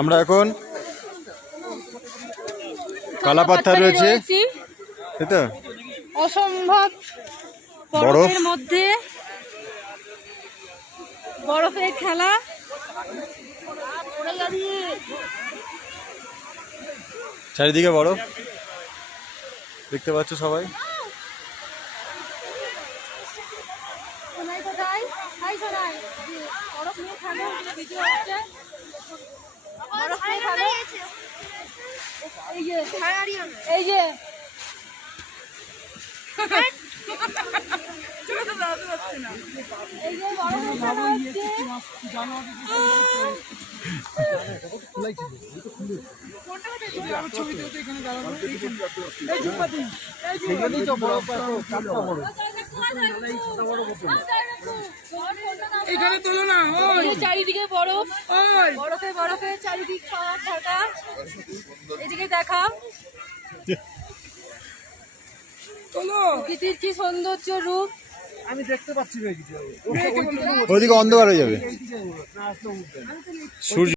আমরা এখন কালাপাথর রয়েছে, তাই তো? অসম্ভব বরফের মধ্যে বরফের খেলা। চারিদিকে বরফ দেখতে পাচ্ছ সবাই। এই যে এখানে তোলো না, চারিদিকে বরফ, বরফে বরফে চারিদিক সব ঢাকা। এদিকে দেখা প্রকৃতির কি সৌন্দর্য রূপ আমি দেখতে পাচ্ছি না কিছু, ওইদিকে অন্ধকার হয়ে যাবে সূর্য।